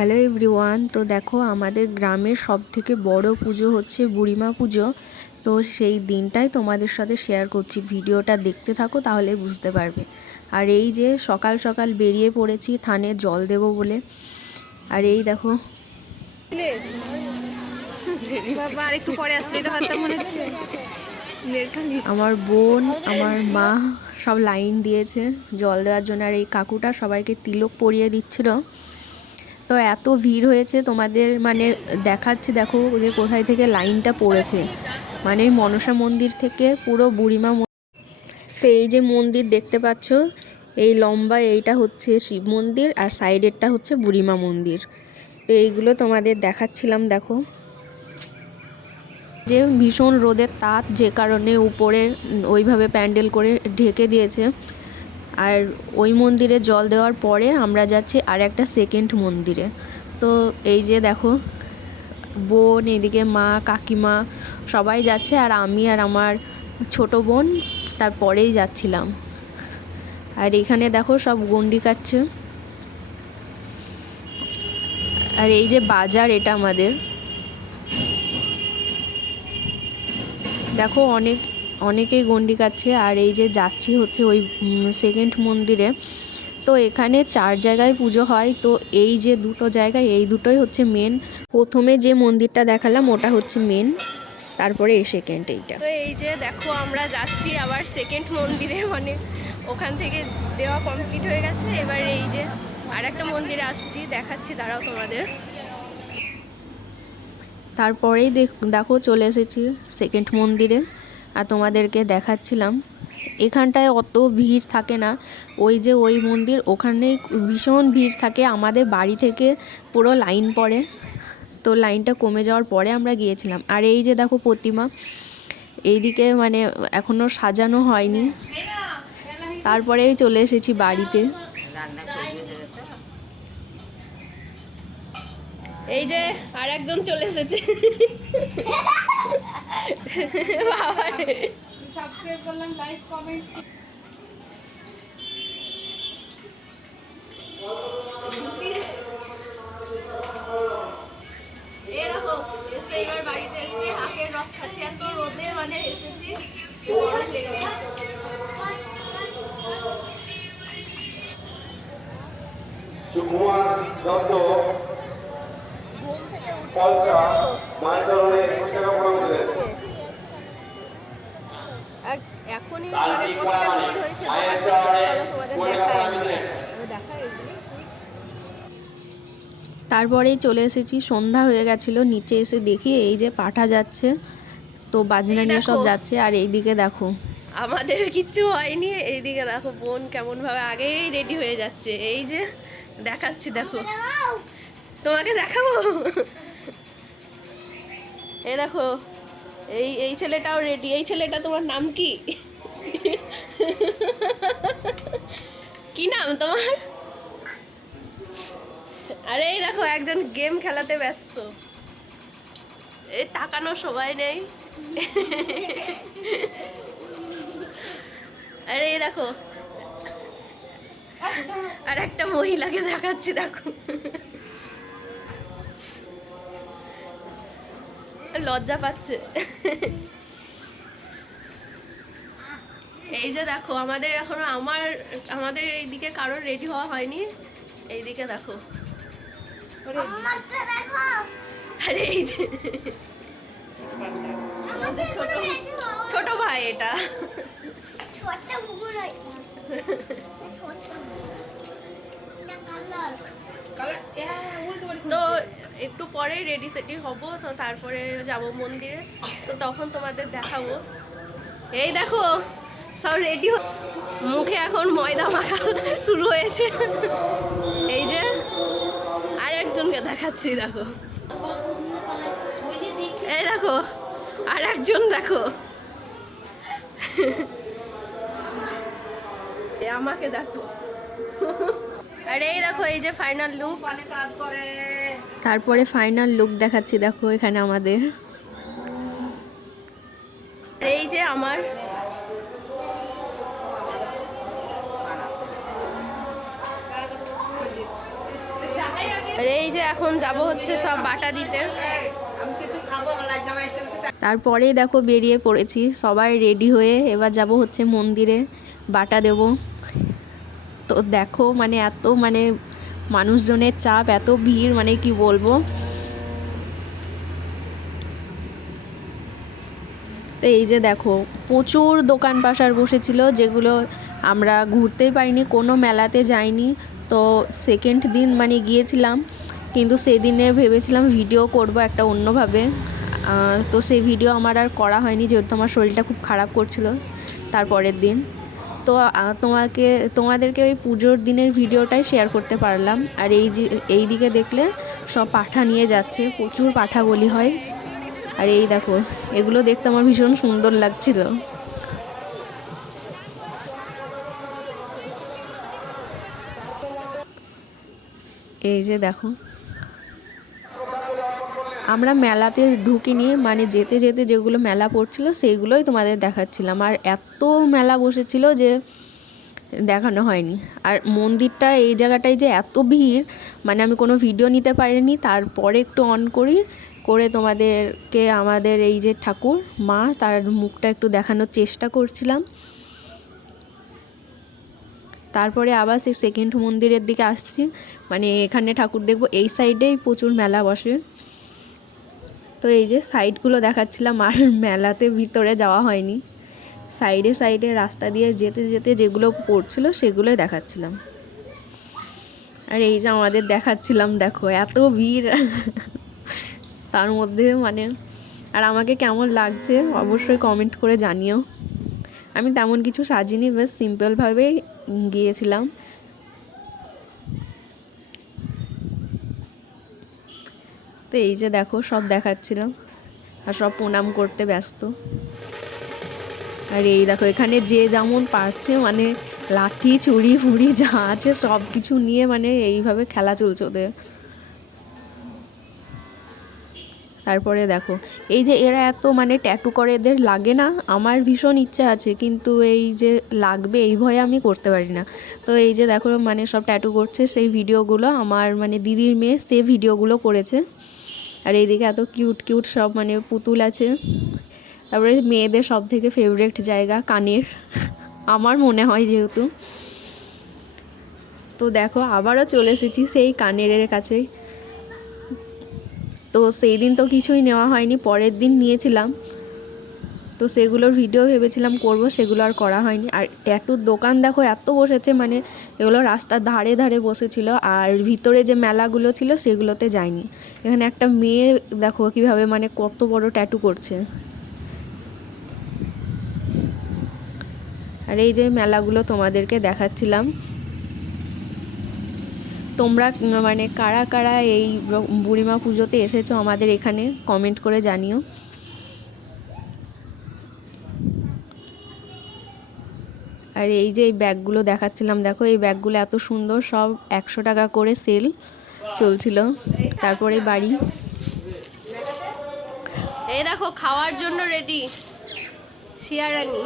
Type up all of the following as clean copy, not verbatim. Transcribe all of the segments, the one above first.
Hello everyone. তো দেখো আমাদের গ্রামের সবথেকে বড় পুজো হচ্ছে বুড়িমা পুজো। তো সেই দিনটাই তোমাদের সাথে শেয়ার করছি, ভিডিওটা দেখতে থাকো তাহলে বুঝতে পারবে। আর এই যে সকাল সকাল বেরিয়ে পড়েছি থানে জল দেব বলে। আর এই দেখো আমার বোন আমার মা সব লাইন দিয়েছে জল দেওয়ার জন্য। আর এই কাকুটা সবাইকে তিলক পরিয়ে দিচ্ছিল। তো এত ভিড় হয়েছে তোমাদের মানে দেখাচ্ছি, দেখো যে কোথায় থেকে লাইনটা পড়েছে, মানে মনসা মন্দির থেকে পুরো বুড়িমা। তো এই যে মন্দির দেখতে পাচ্ছ, এই লম্বা এইটা হচ্ছে শিব মন্দির আর সাইডেরটা হচ্ছে বুড়িমা মন্দির। তো এইগুলো তোমাদের দেখাচ্ছিলাম। দেখো যে ভীষণ রোদের তাপ, যে কারণে উপরে ওইভাবে প্যান্ডেল করে ঢেকে দিয়েছে। আর ওই মন্দিরে জল দেওয়ার পরে আমরা যাচ্ছি আর একটা সেকেন্ড মন্দিরে। তো এই যে দেখো বোন, এদিকে মা কাকিমা সবাই যাচ্ছে, আর আমি আর আমার ছোট বোন তারপরেই যাচ্ছিলাম। আর এখানে দেখো সব গন্ডি কাটছে। আর এই যে বাজার, এটা আমাদের দেখো অনেকেই গন্ডি কাটছে। আর এই যে যাচ্ছি হচ্ছে ওই সেকেন্ড মন্দিরে। তো এখানে 4 জায়গায় পুজো হয়। তো এই যে দুটো জায়গায়, এই দুটোই হচ্ছে মেন। প্রথমে যে মন্দিরটা দেখালাম ওটা হচ্ছে মেন, তারপরে এই সেকেন্ড এইটা। তো এই যে দেখো আমরা যাচ্ছি আবার সেকেন্ড মন্দিরে, মানে ওখান থেকে দেওয়া কমপ্লিট হয়ে গেছে। এবার এই যে আর একটা মন্দিরে আসছি, দেখাচ্ছি দাঁড়াও তোমাদের। তারপরেই দেখো চলে এসেছি সেকেন্ড মন্দিরে, আর তোমাদেরকে দেখাচ্ছিলাম। এখানটায় অত ভিড় থাকে না, ওই যে ওই মন্দির ওখানেই ভীষণ ভিড় থাকে। আমাদের বাড়ি থেকে পুরো লাইন পড়ে, তো লাইনটা কমে যাওয়ার পরে আমরা গিয়েছিলাম। আর এই যে দেখো প্রতিমা, এইদিকে মানে এখনও সাজানো হয়নি। তারপরেই চলে এসেছি বাড়িতে। এই যে আর একজন চলে এসেছে। সাবস্ক্রাইব করলাম, লাইক কমেন্ট। এবার বাড়িতে এসে আখের রস খাচ্ছি, এত রোদে মানে এসেছি সুকুমার দত্ত পলচা মাইদরে ঘোষণা করেছিলেন। এখনই তারপরেই চলে এসেছি, সন্ধ্যা হয়ে গেছিলো। নিচে এসে দেখি এই যে পাঠা যাচ্ছে, তো বাজনা নিয়ে সব যাচ্ছে। আর এইদিকে দেখো আমাদের কিচ্ছু হয়নি। এইদিকে দেখো বোন কেমন ভাবে আগেই রেডি হয়ে যাচ্ছে। এই যে দেখাচ্ছি, দেখো তোমাকে দেখাবো। এই দেখো এই ছেলেটাও রেডি। এই ছেলেটা তোমার নাম কি? কি নাম তোমার? আরে এই দেখো একজন গেম খেলাতে ব্যস্ত, এই তাকানোর সময় নেই। আরে এই দেখো আর একটা মহিলাকে দেখাচ্ছি, দেখো লজ্জা পাচ্ছে। এই যে দেখো আমাদের এখনো আমাদের এইদিকে কারোর রেডি হওয়া হয়নি। এইদিকে দেখো, আরে এই যে ছোট ভাই, এটা তো একটু পরে রেডি সেটি হব, তো তারপরে যাব মন্দিরে, তো তখন তোমাদের দেখাবো। এই দেখো সব রেডি, মুখে এখন ময়দা মাখা শুরু হয়েছে। এই যে আর একজনকে দেখাচ্ছি, দেখো এই দেখো আর একজন, দেখো আমাকে দেখো। আর এই দেখো এই যে ফাইনাল লুক। তারপরে ফাইনাল লুক দেখাচ্ছি, দেখো এখানে আমাদের। এই যে আমার আর এই এই যে এখন যাব হচ্ছে সব বাটা দিতে। তারপরেই দেখো বেরিয়ে পড়েছি সবাই রেডি হয়ে, এবার যাব হচ্ছে মন্দিরে বাটা দেব। তো দেখো মানে এত মানে মানুষজনের চাপ, এত ভিড়, মানে কি বলবো। তো এই যে দেখো প্রচুর দোকান পাশার বসেছিল, যেগুলো আমরা ঘুরতেই পারিনি, কোনো মেলাতে যাইনি। তো সেকেন্ড দিন মানে গিয়েছিলাম, কিন্তু সেদিনে ভেবেছিলাম ভিডিও করব একটা অন্যভাবে। তো সেই ভিডিও আমার আর করা হয়নি, যেহেতু আমার শরীরটা খুব খারাপ করছিল তারপরের দিন। তো তোমাদেরকে ওই পুজোর দিনের ভিডিওটাই শেয়ার করতে পারলাম। আর এই দিকে দেখলে সব পাঠা নিয়ে যাচ্ছে, প্রচুর পাঠা বলি হয়। আর এই দেখো এগুলো দেখতে আমার ভীষণ সুন্দর লাগছিল। এই যে দেখো আমরা মেলাতে ঢুকিনি, মানে যেতে যেতে যেগুলো মেলা পড়ছিল সেইগুলোই তোমাদের দেখাচ্ছিলাম। আর এত মেলা বসেছিল যে দেখানো হয়নি। আর মন্দিরটা এই জায়গাটায় যে এত ভিড়, মানে আমি কোনো ভিডিও নিতে পারিনি। তারপরে একটু অন করে তোমাদেরকে আমাদের এই যে ঠাকুর মা, তার মুখটা একটু দেখানোর চেষ্টা করছিলাম। তারপরে আবার সেই সেকেন্ড মন্দিরের দিকে আসছি, মানে এখানে ঠাকুর দেখবো। এই সাইডেই প্রচুর মেলা বসে। তো এই যে সাইডগুলো দেখাচ্ছিলাম, আর মেলাতে ভিতরে যাওয়া হয়নি। সাইডে সাইডে রাস্তা দিয়ে যেতে যেতে যেগুলো পড়ছিল সেগুলোই দেখাচ্ছিলাম। আর এই যে আমাদের দেখাচ্ছিলাম, দেখো এত ভিড় তার মধ্যে মানে। আর আমাকে কেমন লাগছে অবশ্যই কমেন্ট করে জানিও। আমি তেমন কিছু সাজিনি, বেশ সিম্পলভাবেই গিয়েছিলাম। তো এই যে দেখো সব দেখাচ্ছিলাম, আর সব প্রণাম করতে ব্যস্ত। আর এই দেখো এখানে যে যেমন পারছে, মানে লাঠি ছুরি ফুড়ি যা আছে সব কিছু নিয়ে মানে এইভাবে খেলা চলছে ওদের। তারপরে দেখো এই যে এরা এত মানে ট্যাটু করে, এদের লাগে না? আমার ভীষণ ইচ্ছা আছে, কিন্তু এই যে লাগবে এই ভয়ে আমি করতে পারি না। তো এই যে দেখো মানে সব ট্যাটু করছে, সেই ভিডিওগুলো আমার মানে দিদির মেয়ে সে ভিডিওগুলো করেছে। আর এইদিকে এত কিউট কিউট সব মানে পুতুল আছে। তারপরে মেয়েদের সব থেকে ফেভারিট জায়গা কানের, আমার মনে হয় যেহেতু। তো দেখো আবারও চলে এসেছি সেই কানের কাছে। তো সেই দিন তো কিছুই নেওয়া হয়নি, পরের দিন নিয়েছিলাম। তো সেগুলোর ভিডিও ভেবেছিলাম করব, সেগুলো আর করা হয়নি। আর ট্যাটুর দোকান দেখো এত বসেছে, মানে এগুলো রাস্তার ধারে ধারে বসেছিল। আর ভিতরে যে মেলাগুলো ছিল সেগুলোতে যায়নি। এখানে একটা মেয়ে দেখো কিভাবে মানে কত বড় ট্যাটু করছে। আর এই যে মেলাগুলো তোমাদেরকে দেখাচ্ছিলাম। তোমরা মানে কারা কারা এই বুড়িমা পুজোতে এসেছো আমাদের এখানে কমেন্ট করে জানিও। আর এই যে এই ব্যাগগুলো দেখাচ্ছিলাম, দেখো এই ব্যাগগুলো এত সুন্দর, সব 100 টাকা করে সেল চলছিল। তারপরে বাড়ি এই দেখো খাওয়ার জন্য রেডি শিয়ারানি।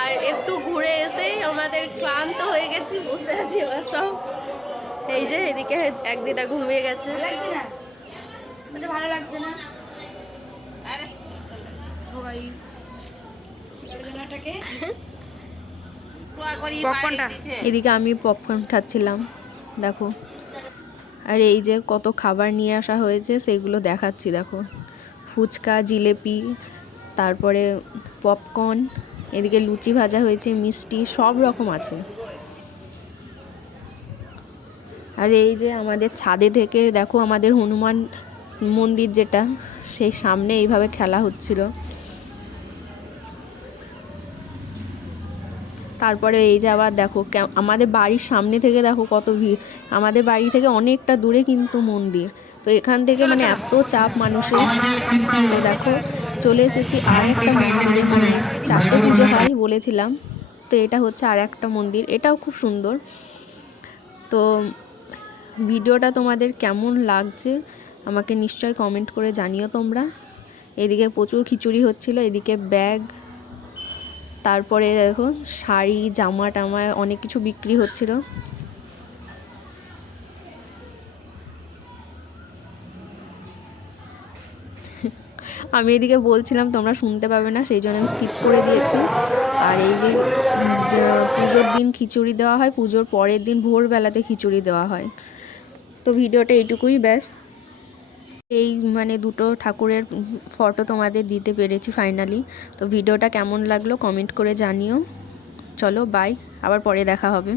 আর একটু ঘুরে এসেই আমাদের ক্লান্ত হয়ে গেছি, বসে আছি এবার সব। এই যে এদিকে একদিনটা ঘুমিয়ে গেছে। ভালো লাগছে না। এদিকে আমি পপকর্ন খাচ্ছিলাম দেখো। আর এই যে কত খাবার নিয়ে আসা হয়েছে সেগুলো দেখাচ্ছি দেখো। ফুচকা, জিলেপি, তারপরে পপকর্ন, এদিকে লুচি ভাজা হয়েছে, মিষ্টি সব রকম আছে। আর এই যে আমাদের ছাদে থেকে দেখো আমাদের হনুমান মন্দির যেটা, সেই সামনে এইভাবে খেলা হচ্ছিল। তারপরে এই যে আবার দেখো আমাদের বাড়ির সামনে থেকে দেখো কত ভিড়। আমাদের বাড়ি থেকে অনেকটা দূরে কিন্তু মন্দির, তো এখান থেকে মানে এত চাপ মানুষের। তো দেখো চলে এসেছি আর একটা মন্দিরে, মানে 4টে পুজো হয় বলেছিলাম, তো এটা হচ্ছে আর একটা মন্দির, এটাও খুব সুন্দর। তো ভিডিওটা তোমাদের কেমন লাগছে আমাকে নিশ্চয়ই কমেন্ট করে জানিও তোমরা। এদিকে প্রচুর খিচুড়ি হচ্ছিল, এদিকে ব্যাগ, তারপরে দেখো শাড়ি, জামা টামা অনেক কিছু বিক্রি হচ্ছিল। আমি এদিকে বলছিলাম তোমরা শুনতে পাবে না, সেই জন্য আমি স্কিপ করে দিয়েছি। আর এই যে পুজোর দিন খিচুড়ি দেওয়া হয়, পুজোর পরের দিন ভোরবেলাতে খিচুড়ি দেওয়া হয়। তো ভিডিওটা এইটুকুই ব্যাস। এই মানে দুটো ঠাকুরের ফটো তোমাদের দিতে পেরেছি ফাইনালি। তো ভিডিওটা কেমন লাগলো কমেন্ট করে জানিও। চলো বাই, আবার পরে দেখা হবে।